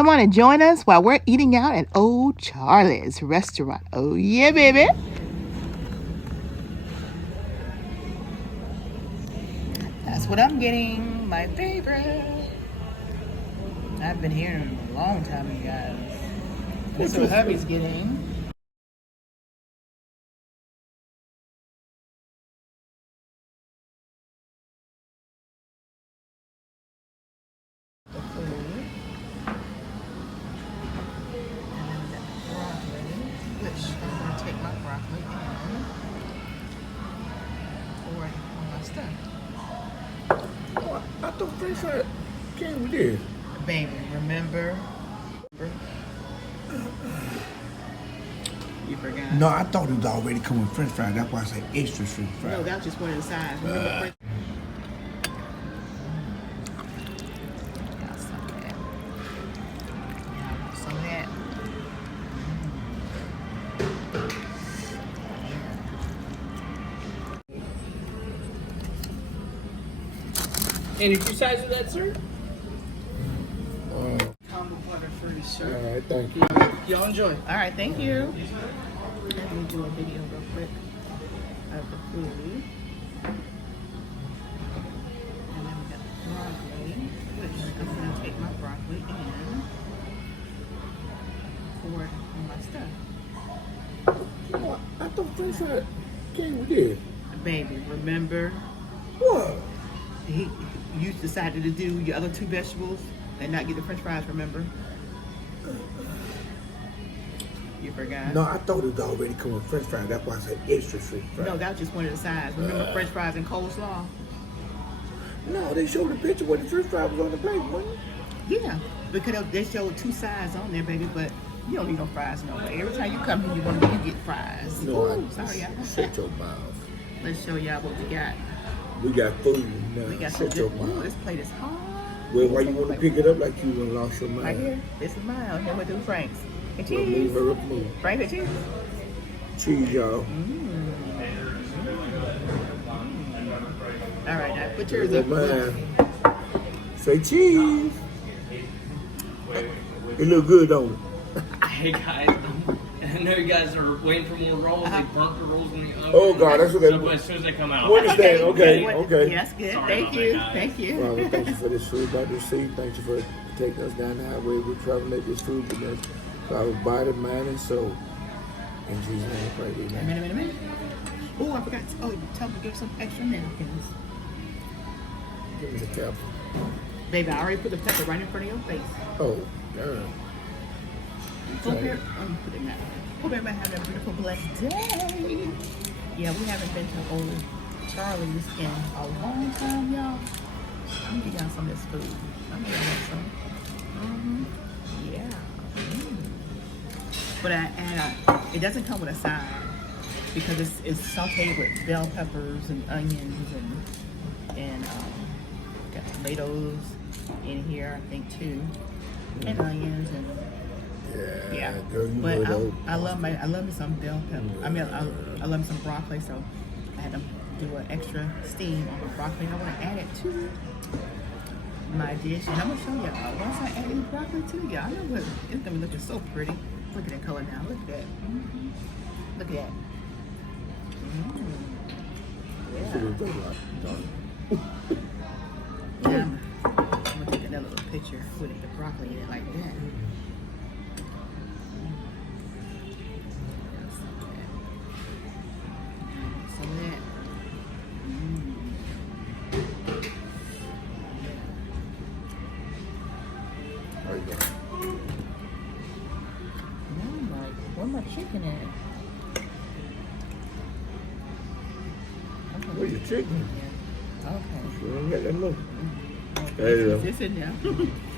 Come on and join us while we're eating out at OCharleys restaurant. Oh yeah, baby. That's what I'm getting, my favorite. I've been here in a long time, you guys. That's what hubby's getting. The food. And then we got the broccoli, which I'm going to take my broccoli and pour it on my stuff. Oh, I thought french fries came with this. Baby, remember? You forgot? No, I thought it was already coming with french fries. That's why I said extra french fries. No, that was just one of the sides. Remember got some of that. Yeah, some of that. Any two sides of that, sir? Combo butter free, All sir. right, thank you. Y'all enjoy. All right, thank you. Let me do a video real quick of the food. And then we got the broccoli, which I'm going to take my broccoli and pour it on my stuff. Oh, I thought french fries came with this. Baby, remember? What? You decided to do your other two vegetables and not get the french fries, remember? You forgot? No, I thought it was already coming with french fries. That's why I said extra french fries. No, that was just one of the sides. Remember french fries and coleslaw? No, they showed the picture where the french fries was on the plate, wasn't it? Yeah, because they showed two sides on there, baby, but you don't need no fries no way. Every time you come here, you get fries. No, Ooh, sorry, y'all. Shut your mouth. Let's show y'all what we got. We got food now. We got some Shut your good. Ooh, mouth. this plate is hot. Well, why you want to pick it up like you done lost your mind? Right here. This is mine. Here with the Franks. And Well, move cheese. her up, move. Frank and cheese. Cheese, y'all. All right, now put yours up. Man. Say cheese. It look good, don't it? Hey guys, I know you guys are waiting for more rolls. They burnt the rolls in the oven. Oh, God, that's okay. So as soon as they come out, What is that? Okay, okay. Yes, good. Sorry Thank about you. that, guys. Thank you. Well, thank you for this food I received. Thank you for taking us down the highway. We're traveling at this food because our body, mind, and soul. In Jesus' name, I pray. Amen. A minute. Oh, I forgot. Oh, tell me to give some extra napkins. Give me the cap. Baby, I already put the pepper right in front of your face. Oh, God. Hope put it now. Hope everybody have a beautiful, blessed day. Yeah, we haven't been to OCharleys in a long time, y'all. I'm gonna get y'all some of this food. I'm gonna have some. Yeah. But I add it doesn't come with a side because it's sauteed with bell peppers and onions and got tomatoes in here, I think too, and onions and. Yeah, girl, you but know I love me some bell pepper. I mean, I love me some broccoli, so I had to do an extra steam on the broccoli. And I want to add it to my dish, and I'm gonna show y'all once I add this broccoli to y'all. I know what it's gonna be looking so pretty. Look at that color now. Look at that. Look at that. Yeah. Now, I'm gonna take another little picture with the broccoli in it like that. Some of that. How you doing? Where my chicken at? Where your chicken? Okay. You don't get that look. There you go. It's in there.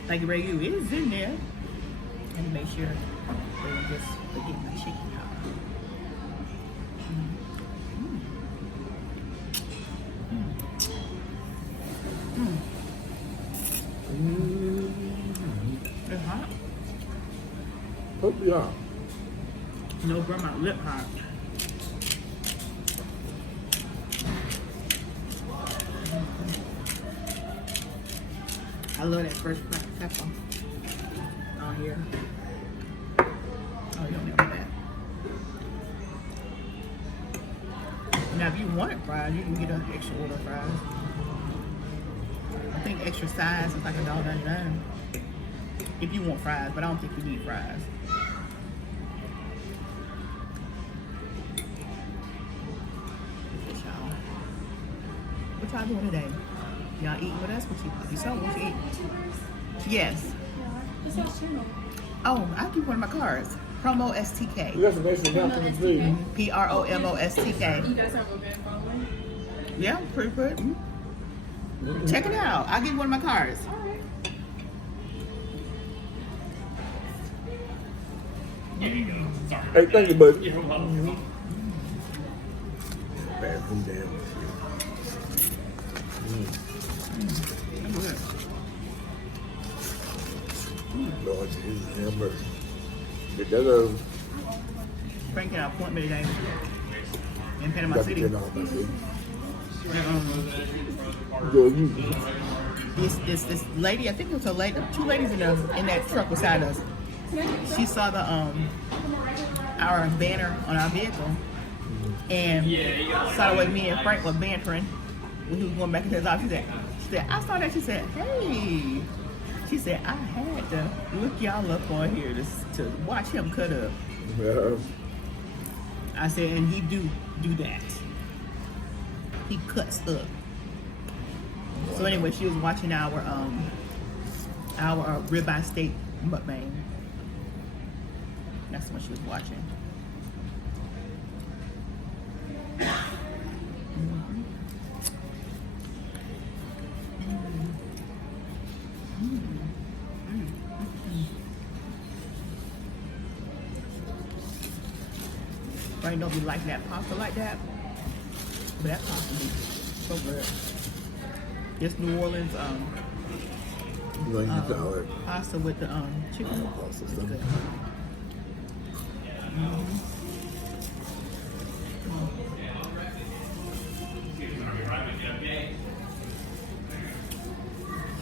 Like Ray, you is in there. Let me make sure they don't just forget my chicken out. It's hot. Hope you are. No, burn my lip hot. I love that fresh pepper on here. Oh, you don't need that. Now, if you wanted fries, you can get an extra order of fries. I think extra size is like $1.99 if you want fries, but I don't think you need fries. What y'all doing today? Y'all eating with us? What you so? What you eat? Yes. Oh, I keep one of my cards. PromoSTK. You got some extra napkins, please. PROMOSTK. You guys have a good following? Yeah, pretty good. Check it out. I'll give you one of my cards. Hey, thank you, buddy. You're welcome. Bad food down. Lord Jesus, have mercy. Get that Frank had an appointment today in Panama got to City. get off my feet. And, Girl, you. this lady, I think it was a lady, two ladies in that truck beside us. She saw the our banner on our vehicle and saw the way me and Frank were bantering when he was going back into his office. She said, I saw that. She said, hey. She said, I had to look y'all up on here to watch him cut up. Yeah. I said, and he do that. He cuts up. So anyway, she was watching our ribeye steak mukbang. That's what she was watching. Right, don't be like that pasta like that. But that pasta be so good. This New Orleans You want to use the pasta with the chicken. Pasta, It's some. good.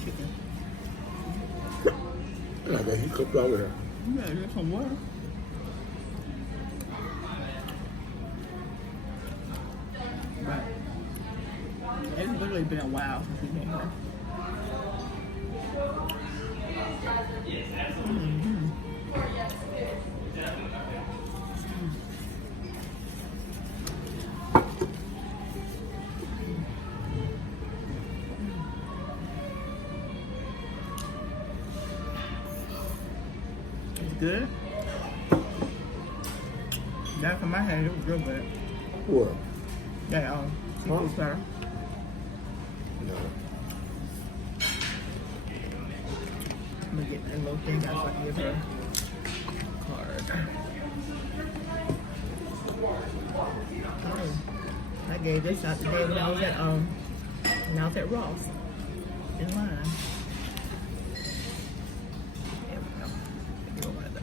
Chicken. I got he cooked over there. Yeah, there's some water. But it's literally been a while since we've been here. It's good. That from my head, it was real good. What? That seafood platter. No. I'm gonna get that little thing out so I can give her a card. Oh, I gave this out today when I was at Ross in line. There we go. Give her one of those.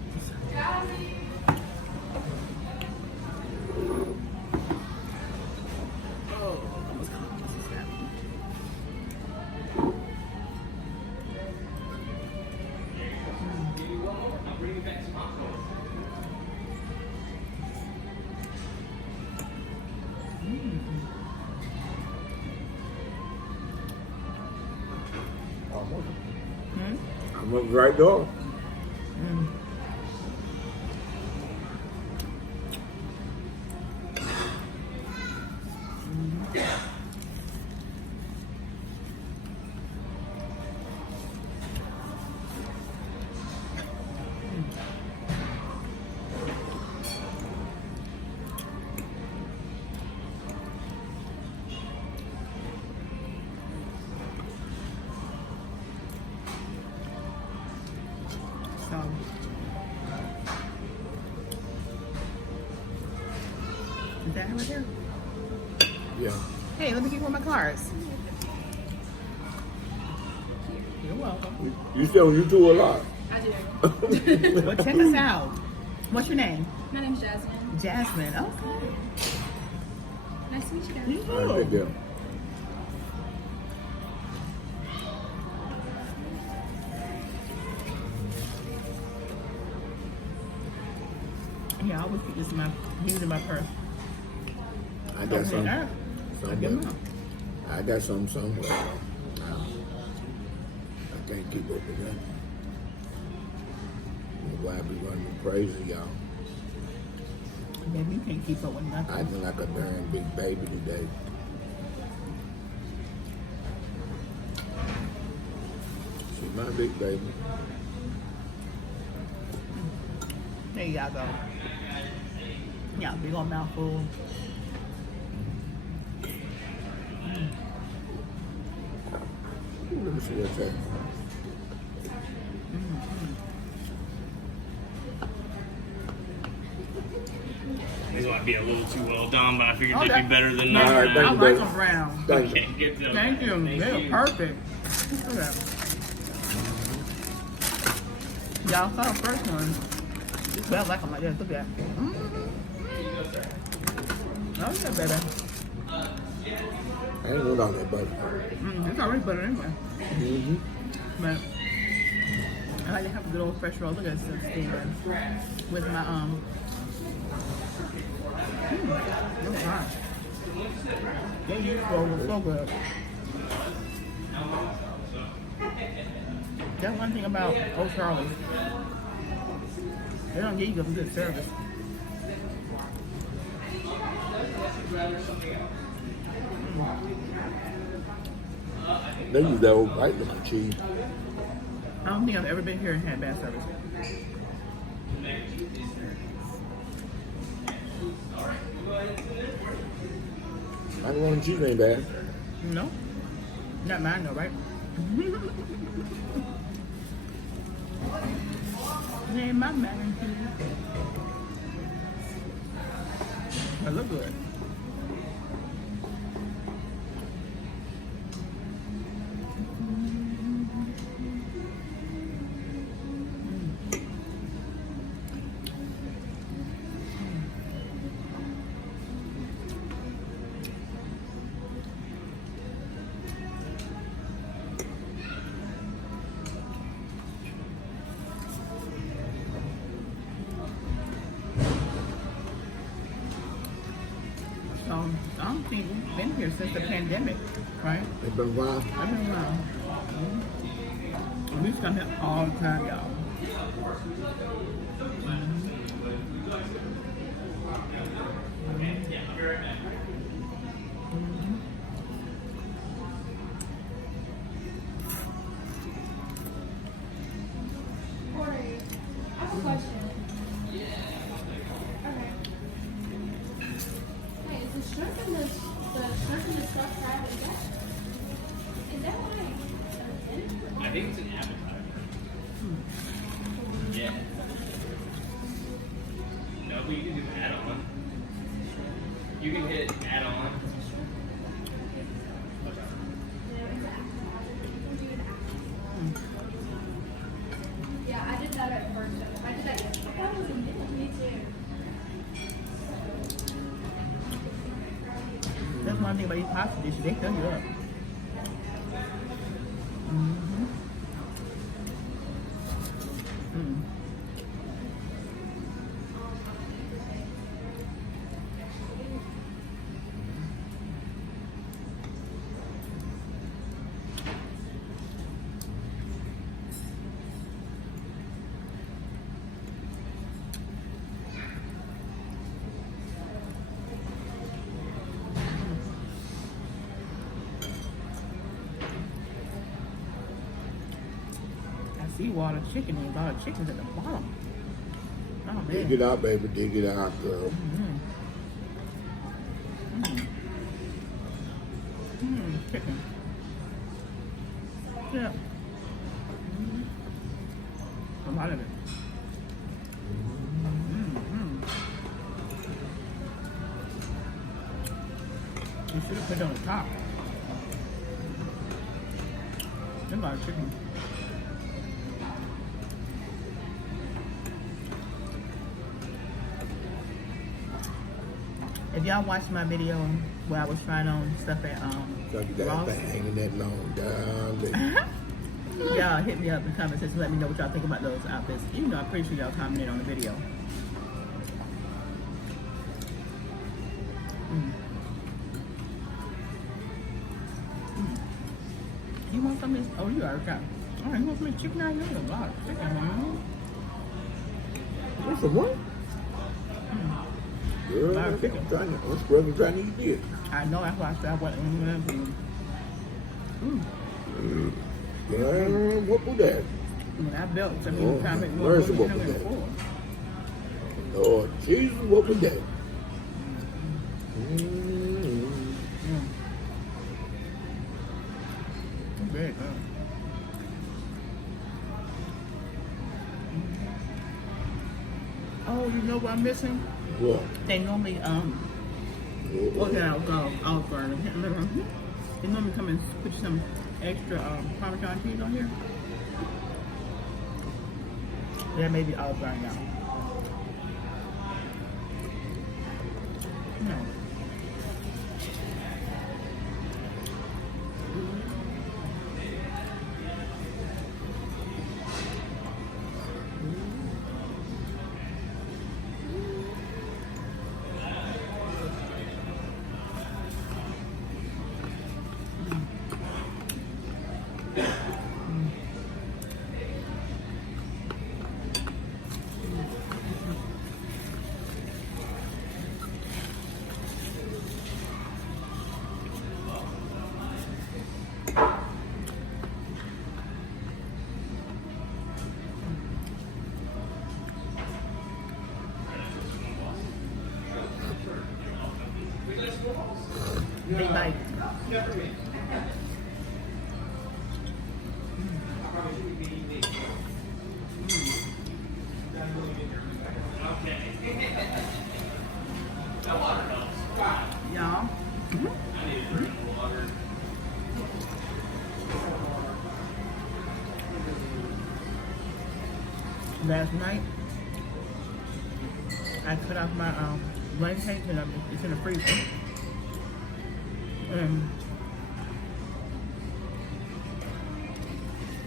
Oh, almost caught me. This is happening. I'm up right door. So, is that right there? Yeah. Hey, let me give you one of my cards. You're welcome. You stay on YouTube a lot. I do. Well, check us out. What's your name? My name's Jasmine. Jasmine. Okay. Nice to meet you guys. All right, good deal. Yeah, I always keep this in my purse. I got some. I give them Somewhere. out. I got some somewhere. I can't keep up with that. Why I be running crazy, y'all? Baby, you can't keep up with nothing. Acting like a darn big baby today. She's my big baby. There y'all go. Yeah, big old mouthful. Let me see what's that. These might be a little too well done, but I figured Oh, they'd that- be better than Man, All right, none. I thank you, like baby. them brown. Thank Okay, you. get them. Thank you. They're perfect. Look at that. Y'all saw the first one. It smells like them like this. Look at that. Oh, it's better. I ain't know about that, buddy. It's already better anyway. Mm-hmm. But I like to have a good old fresh roll. Look at this steaming with my oh gosh. They use roll was so good. That's one thing about OCharleys. They don't give you good service. They use that old white looking cheese. I don't think I've ever been here and had bad service. I don't want cheese ain't bad. No? Not mine though, right? It ain't my mac and cheese. It look good. So I don't think we've been here since the pandemic, right? It's been a while. I've been around. We used to come here all the time, y'all. Corey, I have a question. Okay. Hey, is the shrimp and the stuffed crab, is that like I think it's an appetizer. Yeah. No, but you can do add-on. You can hit add-on. Yeah, I did that at first. I did that. I thought it was a me too. That's one thing about these pasta dishes, they fill you up. Seawater chicken and a lot of chickens at the bottom. Oh Dig man. it out, baby. Dig it out, girl. Chicken. Yeah. A lot of it. You should have put it on the top. There's a lot of chicken. If y'all watched my video where I was trying on stuff at So you got Ross, that thing hanging that long, darling. y'all hit me up in the comment section. Let me know what y'all think about those outfits. You know, I'm pretty sure y'all commented on the video. You want some of this? Oh, you already got. All right, you want some of this chicken out here? There's a lot of chicken, man. What's the one? Girl, Lot of chicken. I'm scrubbing trying to eat it. I know, that's why I said I wasn't. Girl, what was that? When I built, I mean, Oh, trying to make more mercy, money what than was I that? before. Lord Jesus, what was that? Very good. Oh, you know what I'm missing? What? They normally, olive garden. Remember? They normally come and put some extra Parmesan cheese on here. That may be olive garden now. No. Big bite. Y'all. Last night, I cut off my lunch cake and it's in the freezer.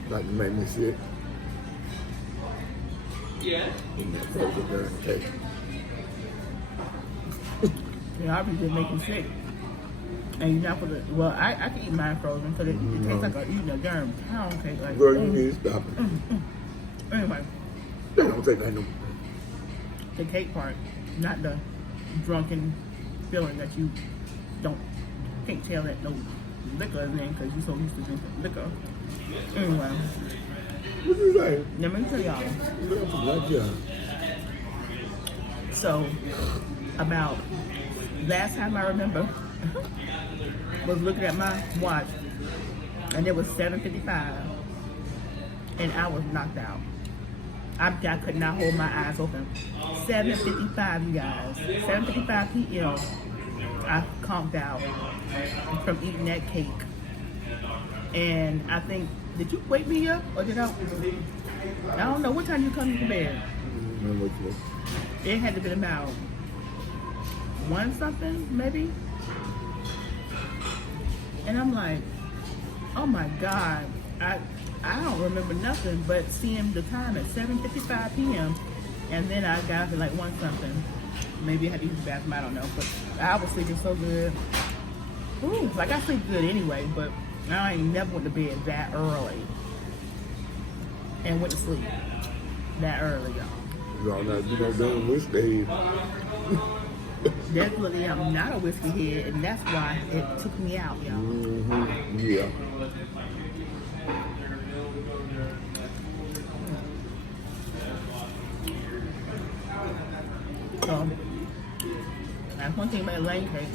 Like to make me sick. Yeah. In that frozen during the cake. Yeah, obviously it make you sick. And you're not supposed to, well, I can eat mine frozen because it tastes like eating a darn pound cake. Like, Girl, you need to stop it. Anyway, They don't take that no. the cake part, not the drunken feeling that you can't tell that no liquor is in because you're so used to drinking liquor. Anyway, What you say? let me tell y'all. So, about last time I remember was looking at my watch and it was 7:55 and I was knocked out. I could not hold my eyes open. 7:55, you guys. 7:55 p.m. I conked out from eating that cake. And I think, did you wake me up or did I don't know, what time you come to bed? It had to be about 1 something, maybe. And I'm like, oh my God, I don't remember nothing but seeing the time at 7:55 p.m. And then I got up at like 1 something. Maybe I had to use the bathroom, I don't know. But I was sleeping so good. Ooh, like I sleep good anyway, but I ain't never went to bed that early. And went to sleep that early, y'all. Y'all not, you know, doing whiskey. Definitely, I'm not a whiskey head, and that's why it took me out, y'all. Mm-hmm. Yeah. So, that's one thing about lane cake.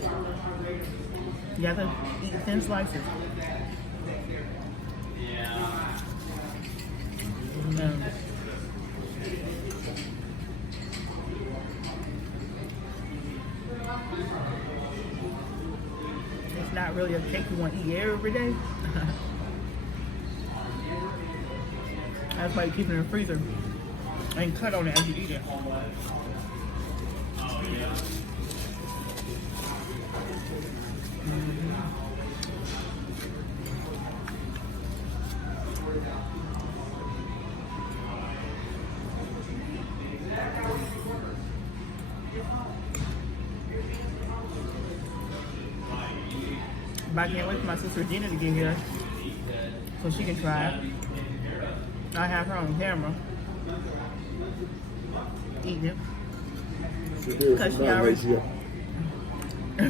You have to eat thin slices. It's not really a cake you want to eat every day. That's why you keep it in the freezer and cut on it as you eat it. But I can't wait for my sister Gina to get here so she can try it. I have her on camera eating it. Because she already...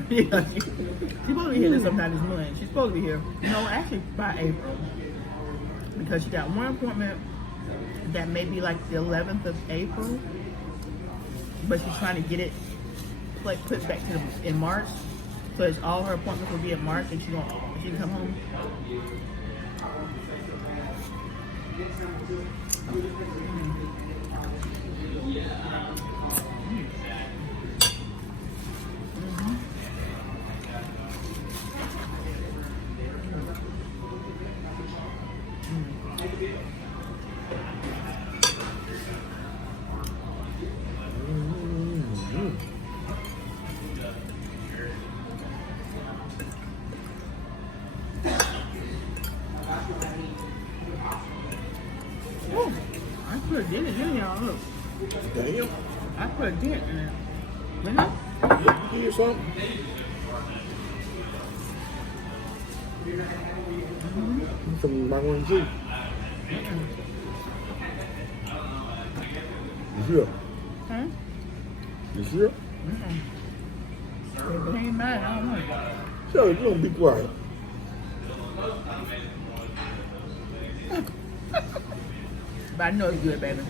yeah, she's supposed to be here sometime this month. She's supposed to be here. No, actually by April. Because she got one appointment that may be like the 11th of April. But she's trying to get it like put back to in March. So it's all her appointments will be in March and she can come home. Ooh, I put a dent in y'all, look. Damn. I put a dent in it. You know? You hear something? Some macaroni and cheese. You sure? Huh? You sure? If it ain't mine, I don't know. Sure, you don't be quiet. But I know it's good, baby.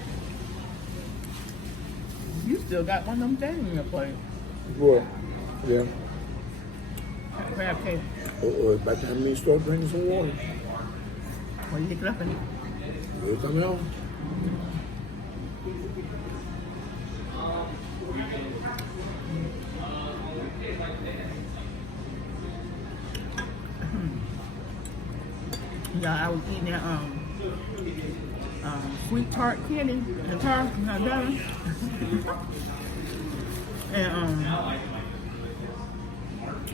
You still got one of them things in your plate. Well, yeah. Crab cake. It's about time me start drinking some water. Well, you get it up in it. Every time else. Yeah, I was eating that sweet tart candy in the car when I was driving. And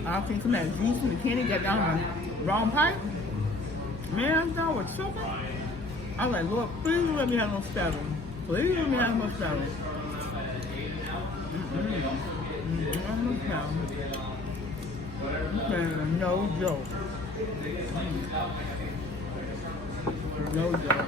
I think some of that juice and the candy got down the wrong pipe. Man, I was choking. I was like, Lord, please don't let me have no spattle. Please let me have no spattle. No joke. No joke.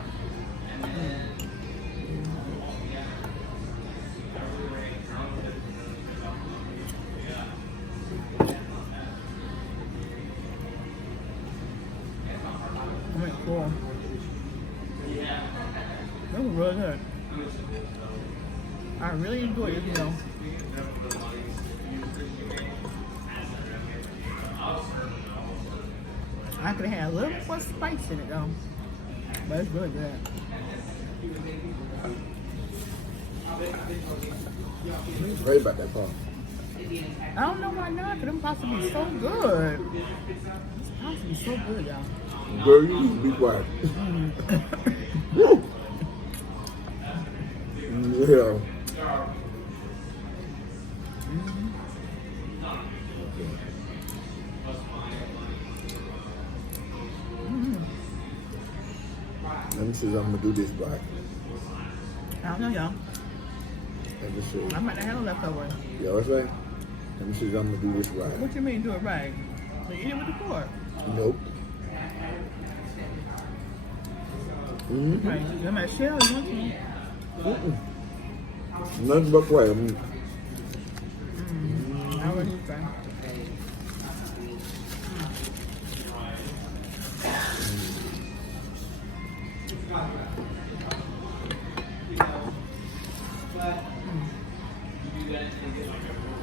Cool. That was really good. I really enjoyed it, you know. I could have had a little more spice in it though. But it's really good. I'm afraid about that part. I don't know why not, because them pasta be so good. This pasta be so good, y'all. Girl, you need to be quiet. Woo! Yeah. Let me see if I'm gonna do this right. I don't know, y'all. Let me see. I might not have no leftover. You know what I'm saying? Let me see if I'm gonna do this right. What you mean do it right? So you eat it with the fork. Nope. Mm-hmm. Right. You might shell you want to. Nothing but quiet. I already try.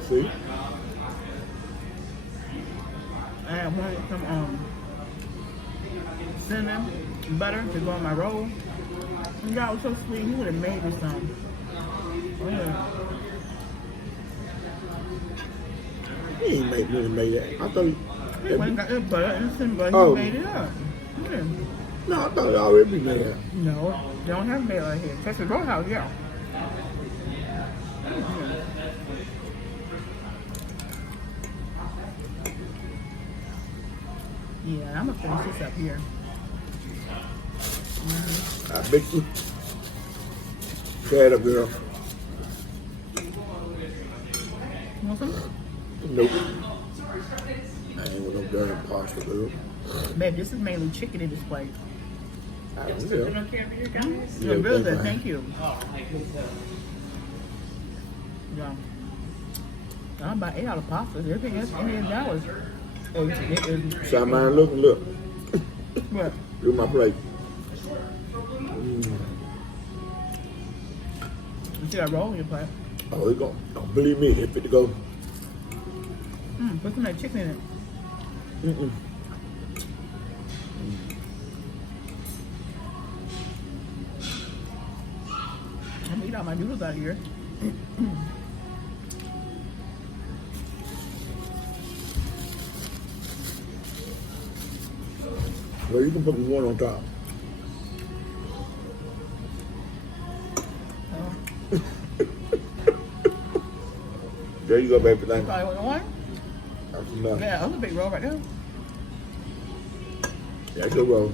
See? I wanted some cinnamon butter to go on my roll. And God was so sweet, he would have made me some. Yeah. He ain't made that. I thought He went and got that butter and cinnamon butter, Oh. he made it up. Yeah. no, I thought it already been made that. No, they don't have mail right here. Texas Roadhouse, yeah. Yeah, I'm gonna finish this up here. I bet you. Cat up, girl. You want some? Nope. I ain't with no damn pasta, girl. Babe, this is mainly chicken in this plate. I Yes, don't cooking care. okay over here, guys? Yeah, really good. fine. Thank you. Oh, I can tell. Yeah. I'm about 8 out of pasta. Everything else in that was. So I mind look. What? Look at my plate. You see that roll in your plate? Oh, it go. Don't believe me. It's fit to go. Put some of that chicken in it. Mm-mm. I'm gonna eat all my noodles out of here. Well, you can put one on top. There you go, baby. Thank you. Probably want one? That's enough. Yeah, that's a big roll right there. That's your roll.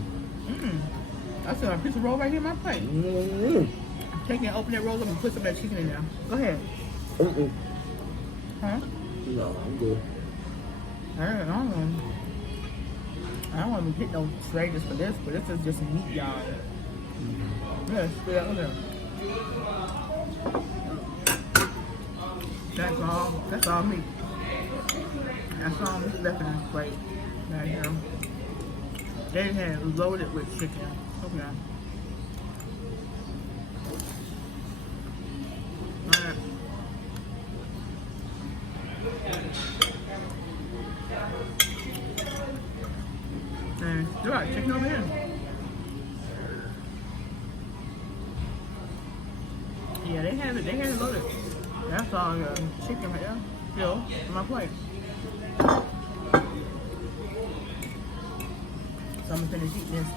I still have a piece of roll right here in my plate. Mm-hmm. Take it, open that roll up and put some of that chicken in there. Go ahead. Mm-mm. Huh? No, I'm good. I don't want to hit no strangers for this, but this is just meat, y'all. Yeah, spit that one there. That's all meat. That's all meat left in this plate. Right here. They had loaded with chicken. Okay. Alright. And you got chicken over here. Yeah, they have it loaded. That's all chicken right there. Still on my plate. So I'm gonna finish eating this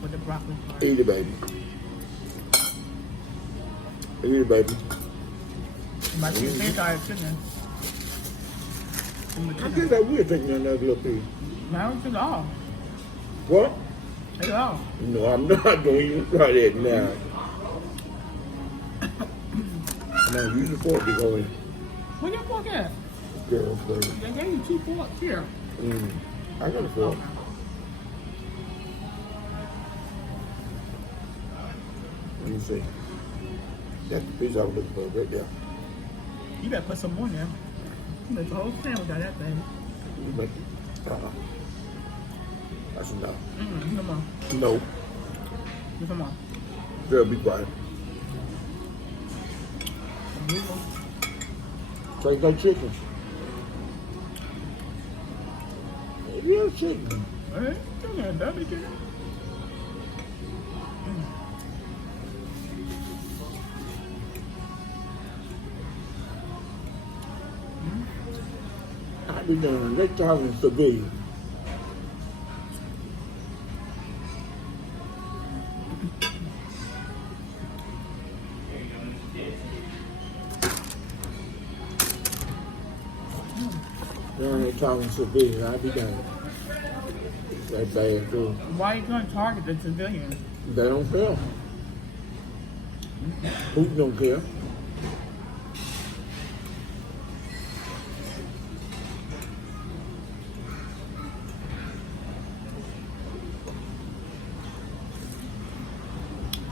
with the broccoli part. Eat it, baby. Eat it, baby. My chicken fish are chicken. I guess I will take me another little piece. I don't take it all. What? Take it all. No, I'm not going to even try that now. Now, use the fork to go in. Where your fork at? Girl, please. They gave you 2 forks here. I got a fork. Let me see. That's the piece I was looking for right there. You better put some more in there. You make a whole sandwich out of that thing. You make it. That's enough. Come on. No. Come on. Girl, be quiet. Take that chicken. Real chicken. Alright, come on, that'll be chicken. I be doing next time in Seville. During that time in Seville, I be down. That bad too. Why are you going to target the civilians? They don't care. Putin don't care.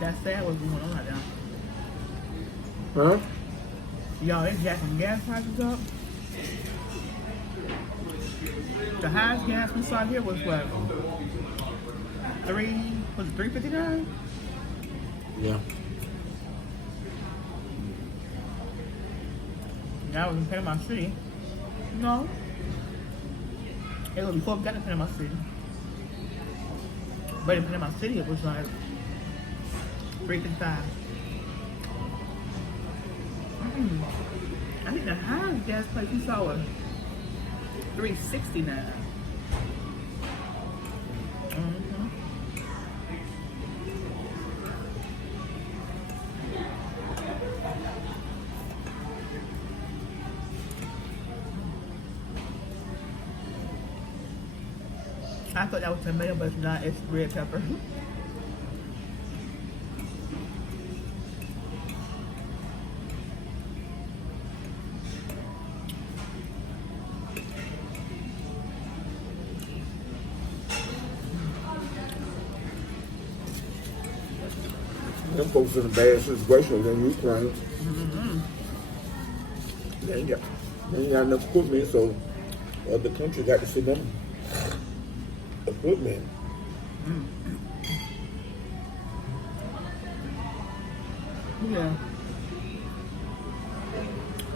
That's sad what's going on right now. Huh? Y'all, they jacking gas prices up. The highest gas we saw here was what? $3.59? Yeah. That was in Panama City. No. It was before we got to Panama City. But in Panama City it was like $3.55. I think the highest gas price we saw was $3.69. I thought that was tomato, but it's not. It's red pepper. folks in a bad situation than Ukraine. They ain't got enough equipment, so other countries got to send them equipment. Yeah.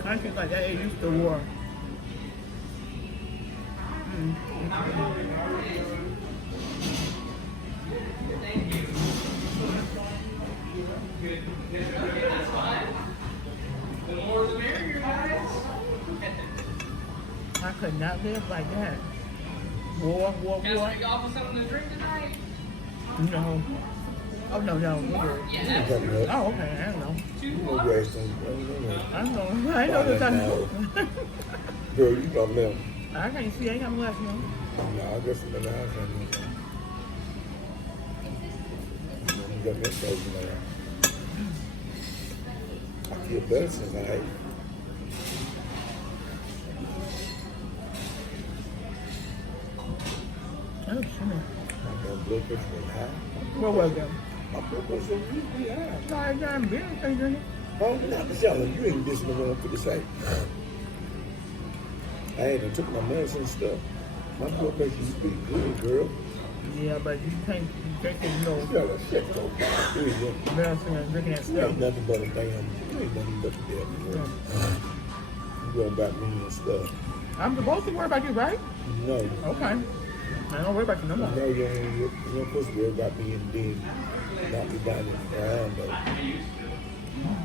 Countries like that, they used to war. I could not live like that. War. Can I offer something to drink tonight? No. Oh, no. We're good. Yeah. Oh, okay. I don't know. I don't know. I know the time. Girl, you got them. I can't see. I ain't got no glasses on. No, I guess in the house you got me frozen there. I feel better since I ate. Oh, shit. My blood pressure was high. What was that? My blood pressure was really high. No, I got beer. I drink it. Oh, not Michelle, you ain't listening to what I'm for the sake. I ain't took my medicine and stuff. My blood pressure used to be good, girl. Yeah, but you can't drink it, no. Shut shit, go back. You Medicine and drinking that stuff. ain't nothing but a damn, you ain't nothing but the devil, girl. You go about me and stuff. I'm supposed to worry about you, right? No. Okay. I don't worry about you no more. No, you ain't supposed to worry about me and then knock me down in the ground, though.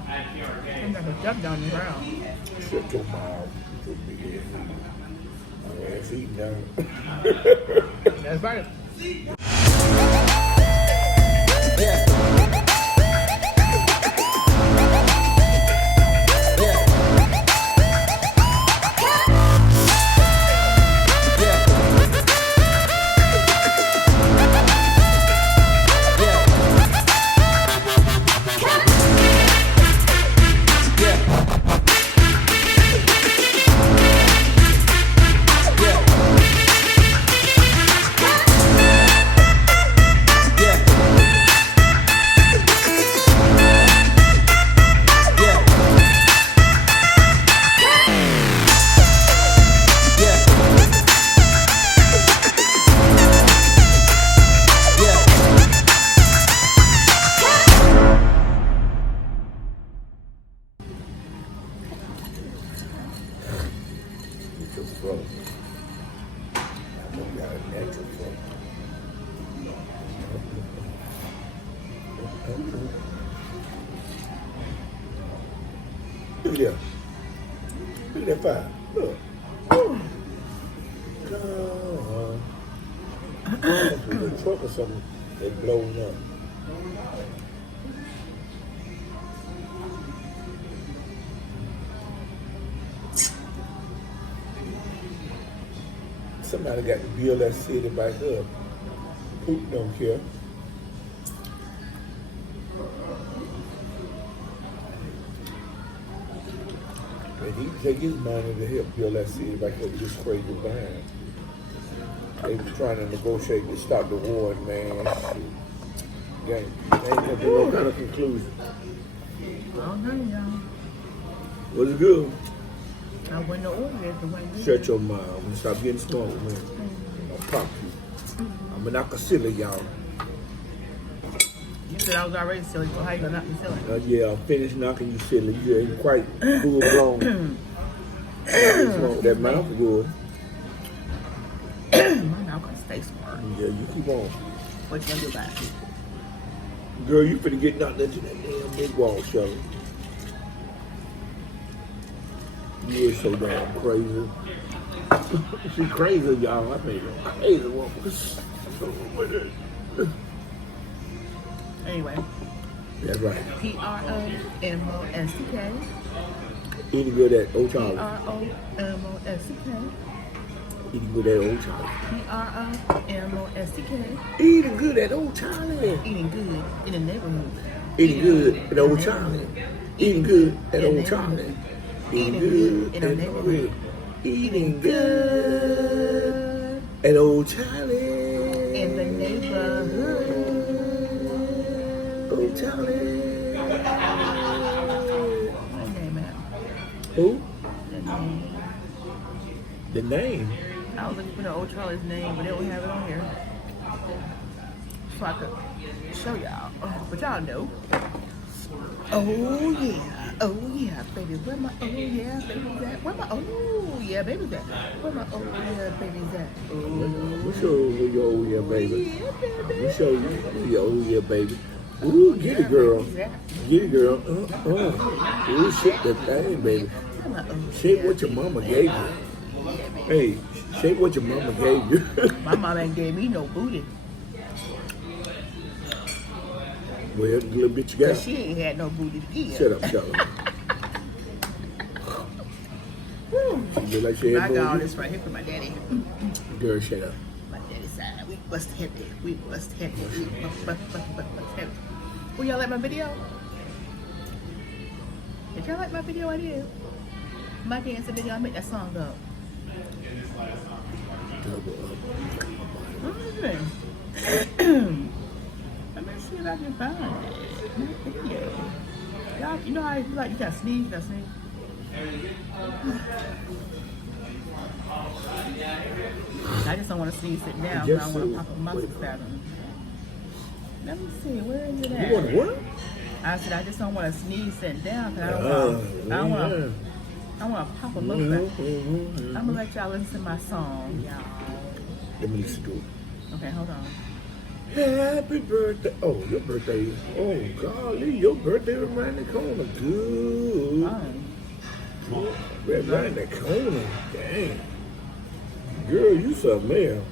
I'm not gonna jump down the ground. Shut your mouth. You took me here. My ass eating down. That's right. Look at that. Look at that fire. Look. With a truck or something, they blowing up. Somebody got to build that city back up. Putin don't care. And he take his money to help build that city back up this crazy behind. They were trying to negotiate to stop the war, man. They ain't come to no kind of conclusion. Oh, no, y'all. Was it good? I went to order it. Shut your mouth. I'm gonna stop getting smart, man. I'll pop you. I'm gonna knock a silly, y'all. You said I was already silly, so how you gonna knock me silly? Yeah, I'm finished knocking you silly. You ain't quite full blown. What's wrong with that mouth good? My mouth gonna stay smart. Yeah, you keep on. What you gonna do about it? Girl, you finna get knocked into that damn big wall, Shelley. You are so damn crazy. She crazy, y'all. I made her crazy woman. Anyway. That's right. PromoSTK. Eating good at OCharleys. PromoSTK. Eating good at OCharleys. PromoSTK. Eating good at OCharleys. Eating good in the neighborhood. Eating good at OCharleys. Eating good at OCharleys. Eating good in the neighborhood. Eating good at OCharleys. In the neighborhood. OCharleys. name at? Who? That name. The name? I was looking for the OCharleys name, but they don't have it on here. So I could show y'all. But y'all know. Oh yeah, baby. Where my oh yeah, baby's at? Where my oh yeah, baby's at? Where my oh yeah, baby's at? We show you your oh yeah, baby. Yeah, baby. We show you your oh yeah, baby. Ooh, get it, girl. Get it, girl. Ooh, shake that thing, baby. Where my oh Shake yeah, what your baby? mama gave you. Hey, shake what your mama gave you. My mama ain't gave me no booty. Well, the little bitch you got. Cause she ain't had no booty to give. Shut up, Charlie. She look like she I had got all more. this right here for my daddy. Girl, shut up. My daddy's side. We must hit it. We must hit it. We must hit it. Well, y'all like my video? Did y'all like my video? I did. My dancing video, I made that song up. Double up. Let me see if I can find it. My video. Y'all, you know how you like, you gotta sneeze, I just don't want to sneeze sitting down, but I want to pop a muscle spasm. Let me see, where is it at? You want what? I said I just don't want to sneeze sitting down because I don't want to pop a muscle spasm. I'm gonna let y'all listen to my song, y'all. Let me listen to it. Okay, hold on. Happy birthday. Oh, your birthday. Oh, golly, your birthday was around the corner. Good. Right around the corner. Dang. Girl, you something else.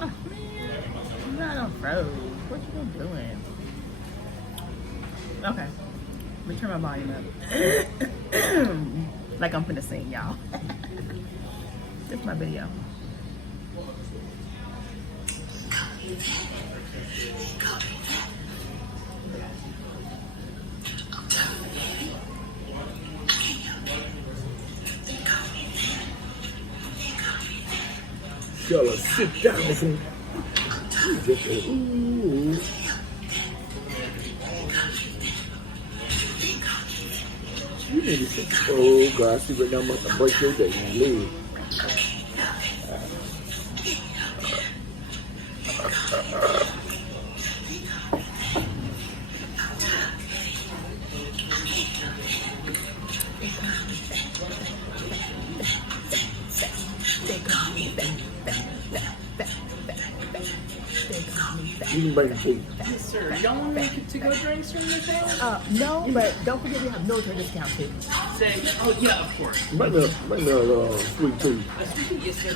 Oh, man. I'm not on road. What you doing? Okay. Let me turn my volume up. Like I'm finna sing, y'all. This is my video. Shall I sit down? Ooh. You need to sit. Oh, God, see right now I'm about to break your day. Leave. You can bring it to you. Yes, sir. You don't want me to go drinks from the car? No, but don't forget we have military discount too. Say, oh yeah, of course. Bring me sweet tea. Yes, sir.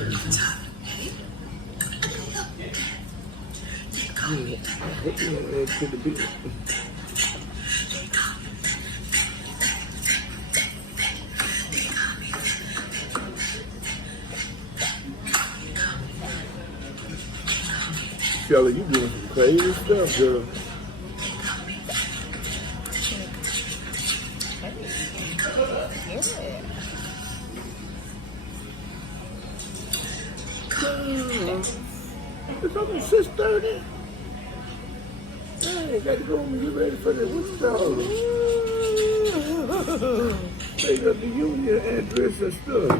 What you want to add to the beer? Shelly, you doing some crazy stuff, girl. It's only 6:30. Hey, got to go home and get ready for the what's called. They got the union address and stuff.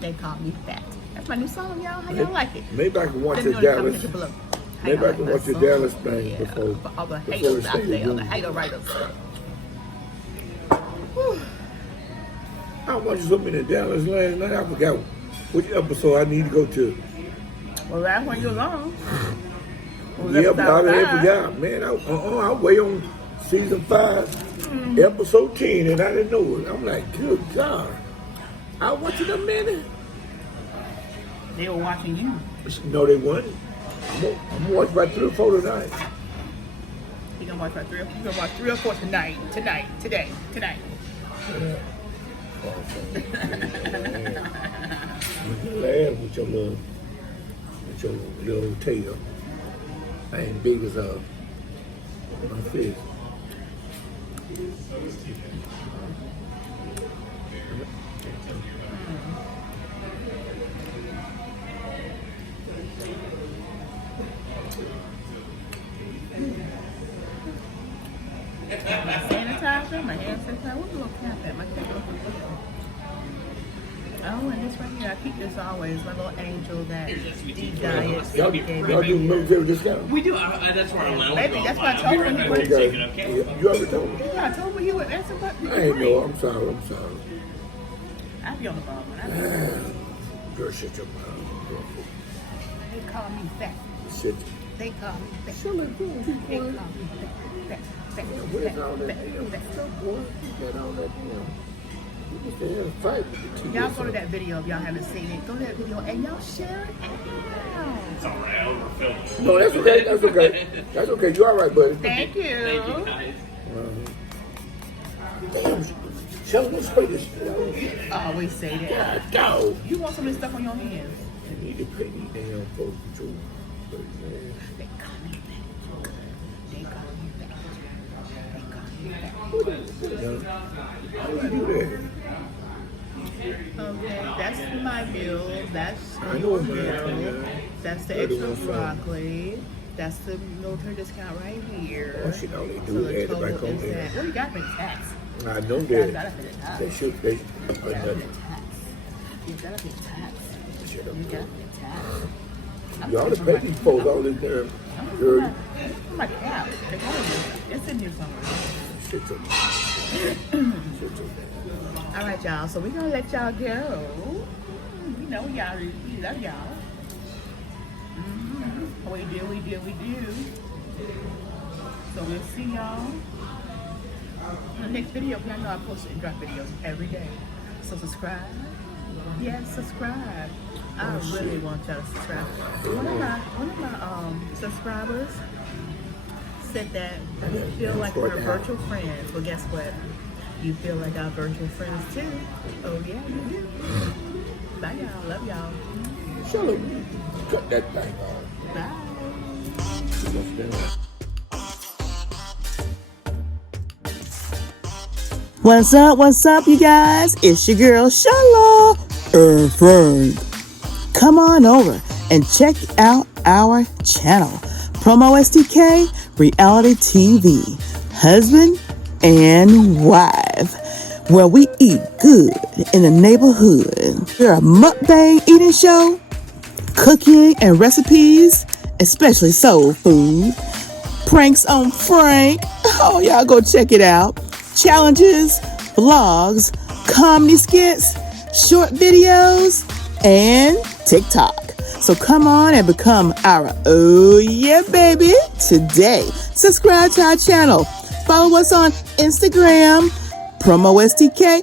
They call me fat. That's my new song, y'all. How y'all like it? Maybe I can watch Let me the know in the Dallas. comments below. How Maybe y'all I can like watch my the song? Dallas thing Yeah, before for all the before haters it out stays there, the moving. hater writers. I watched something in Dallas last night. I forgot which episode I need to go to. Well, that's when you're on. Yeah, but I already forgot. Man, I way on season 5, episode 10, and I didn't know it. I'm like, good God. I watching a minute. They were watching you. No, they weren't. I'm gonna watch about 3 or 4 tonight. You're gonna watch about 3 or 4. You're gonna watch 3 or 4 tonight. Tonight. Yeah. You laugh with your little tail. I ain't big as my fist. My sanitizer, my hand sanitizer. What's the little cap at? My cap. Oh, and this right here, I keep this always. My little angel that eat diets. Y'all do military discount? We do. That's where I'm at. Baby, that's what I told him. Okay. You already told me. Yeah, I told him he would answer, but I ain't know. I'm sorry. I'll be on the phone. Girl, shut your mouth. They call me fat. Shit. They call me fat. Shut up, boy. They call me fat. Where's all that damn stuff, boy? You got all that damn. You used to have a fight with the two. Y'all go to that video if y'all haven't seen it. Go to that video and y'all share it out. It's all right. I'll overfill it. No, that's okay. That's okay. That's okay. You all right, buddy? Thank you. Thank you, guys. Damn. Shut up, spray this shit out. I always say that. God, dog. You want some of this stuff on your hands? I need to pay these damn folks control. They call me fat. They call me fat. They call me fat. How do you do that? Okay, that's my meal. That's I know your it's mine, meal. yeah. That's the extra broccoli. That's the military discount right here. Oh, shit, all they So do the is add it total back on is there. that. Well, you got to pay tax. I know You got that. to pay the tax. They should, You got to pay tax. You got to pay tax. Shut You up, got to boy. pay tax. You ought to pay these folks all this damn dirty. My cap. They call it. It's in here somewhere. Shit to me. All right, y'all. So we're gonna let y'all go. We know y'all. We love y'all. We do. So we'll see y'all in the next video. Y'all know I post and drop videos every day. So subscribe. Yes, subscribe. I really want y'all to subscribe. One of my subscribers said that we feel like we're virtual friends. Well, guess what? You feel like our virtual friends too. Oh yeah, you do. Bye y'all. Love y'all. Shut up. Cut that thing off. Bye. What's up, you guys? It's your girl, Shala and Frank. Come on over and check out our channel, PromoSTK Reality TV, Husband and Wife, where we eat good in the neighborhood. We're a mukbang eating show, cooking and recipes, especially soul food, pranks on Frank. Oh, y'all go check it out. Challenges, vlogs, comedy skits, short videos, and TikTok. So come on and become our oh yeah baby today. Subscribe to our channel. Follow us on Instagram, PromoSTK,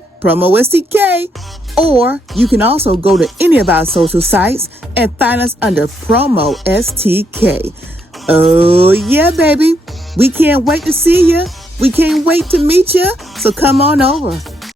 or you can also go to any of our social sites and find us under PromoSTK. Oh yeah baby, we can't wait to see you. We can't wait to meet you. So come on over.